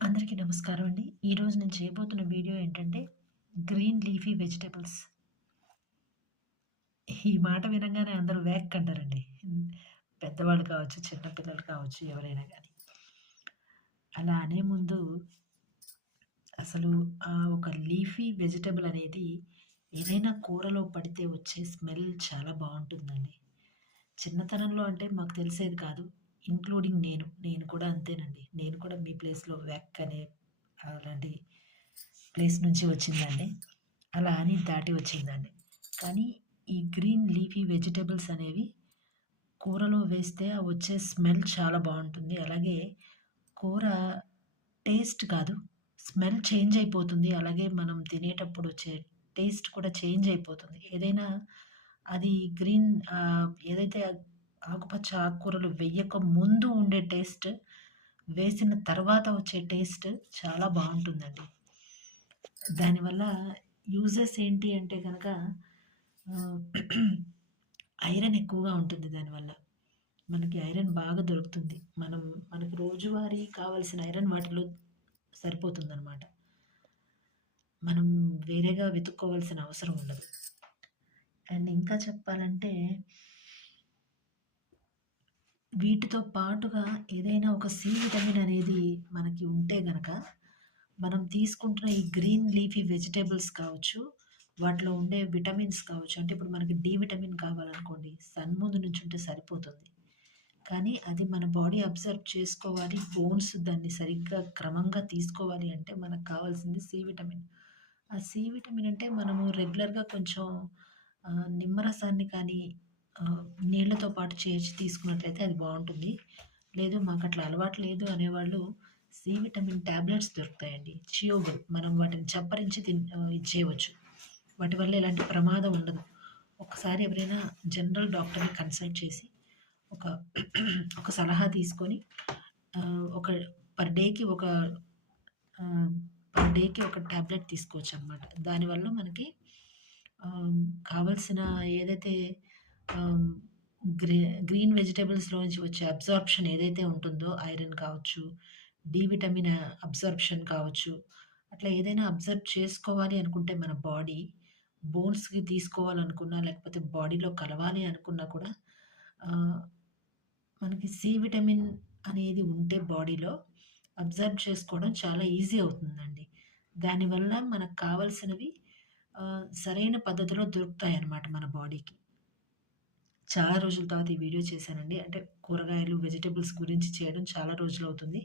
అందరికీ నమస్కారం అండి. ఈరోజు నేను చేయబోతున్న వీడియో ఏంటంటే, గ్రీన్ లీఫీ వెజిటబుల్స్. ఈ మాట వినంగానే అందరూ వేక్ అంటారండి. పెద్దవాళ్ళు కావచ్చు, చిన్న పిల్లలు కావచ్చు, ఎవరైనా గానీ. అలా అనే ముందు అసలు ఒక లీఫీ వెజిటబుల్ అనేది ఏదైనా కూరలో పడితే వచ్చే స్మెల్ చాలా బావుంటుందండి. చిన్నతనంలో అంటే మాకు తెలిసేది కాదు. ఇంక్లూడింగ్ నేను. నేను కూడా అంతేనండి. నేను కూడా మీ ప్లేస్‌లో వ్యాక్ అనే అలాంటి ప్లేస్ నుంచి వచ్చిందాన్నే. అలా అని దాటి వచ్చిందాన్ని. కానీ ఈ గ్రీన్ లీఫీ వెజిటబుల్స్ అనేవి కూరలో వేస్తే ఆ వచ్చే స్మెల్ చాలా బావుంటుంది. అలాగే కూర టేస్ట్ కాదు, స్మెల్ చేంజ్ అయిపోతుంది. అలాగే మనం తినేటప్పుడు వచ్చే టేస్ట్ కూడా చేంజ్ అయిపోతుంది. ఏదైనా అది ఏదైతే ఆకుపచ్చ ఆకుకూరలు వెయ్యక ముందు ఉండే టేస్ట్, వేసిన తర్వాత వచ్చే టేస్ట్ చాలా బావుంటుందండి. దానివల్ల యూజెస్ ఏంటి అంటే గనక ఆహ్, ఐరన్ ఎక్కువగా ఉంటుంది దానివల్ల. మనకి ఐరన్ బాగా దొరుకుతుంది. మనకి రోజువారీ కావాల్సిన ఐరన్ వాటిలో సరిపోతుందనమాట. మనం వేరేగా వెతుక్కోవాల్సిన అవసరం ఉండదు. అండ్ ఇంకా చెప్పాలంటే వీటితో పాటుగా ఏదైనా ఒక సి విటమిన్ అనేది మనకి ఉంటే గనక, మనం తీసుకుంటున్న ఈ గ్రీన్ లీఫీ వెజిటబుల్స్ కావచ్చు, వాటిలో ఉండే విటమిన్స్ కావచ్చు, అంటే ఇప్పుడు మనకి డి విటమిన్ కావాలనుకోండి, సన్ ముందు నుంచుంటే సరిపోతుంది. కానీ అది మన బాడీ అబ్జర్వ్ చేసుకోవాలి, బోన్స్ దాన్ని సరిగ్గా క్రమంగా తీసుకోవాలి అంటే మనకు కావాల్సింది సి విటమిన్. ఆ సి విటమిన్ అంటే మనము రెగ్యులర్‌గా కొంచెం నిమ్మరసాన్ని కానీ ఆహ్, నీళ్ళతో పాటు చేర్చి తీసుకున్నట్లయితే అది బావుంటుంది. లేదు మాకట్లా అలవాటు లేదు అనేవాళ్ళు సి విటమిన్ టాబ్లెట్స్ దొరుకుతాయండి. చియోబుల్ మనం వాటిని చప్పరించి ఇచ్చేయవచ్చు. వాటి వల్ల ఎలాంటి ప్రమాదం ఉండదు. ఒకసారి ఎవరైనా జనరల్ డాక్టర్‌ని కన్సల్ట్ చేసి ఒక ఒక సలహా తీసుకొని ఒక పర్ డేకి ఒక ఆహ్, పర్ డేకి ఒక టాబ్లెట్ తీసుకోవచ్చనమాట. దానివల్ల మనకి ఆహ్, కావాల్సిన ఏదైతే ఆహ్, గ్రీ గ్రీన్ వెజిటబుల్స్‌లోంచి వచ్చే అబ్సార్ప్షన్ ఏదైతే ఉంటుందో ఐరన్ కావచ్చు, డి విటమిన్ అబ్సార్ప్షన్ కావచ్చు, అట్లా ఏదైనా అబ్జర్వ్ చేసుకోవాలి అనుకుంటే మన బాడీ, బోన్స్‌కి తీసుకోవాలనుకున్నా, లేకపోతే బాడీలో కలవాలి అనుకున్నా కూడా ఆహ్, మనకి సి విటమిన్ అనేది ఉంటే బాడీలో అబ్జర్వ్ చేసుకోవడం చాలా ఈజీ అవుతుందండి. దానివల్ల మనకు కావాల్సినవి సరైన పద్ధతిలో దొరుకుతాయన్నమాట మన బాడీకి. చాలా రోజుల తర్వాత ఈ వీడియో చేశానండి. అంటే కూరగాయలు, వెజిటబుల్స్ గురించి చేయడం చాలా రోజులవుతుంది.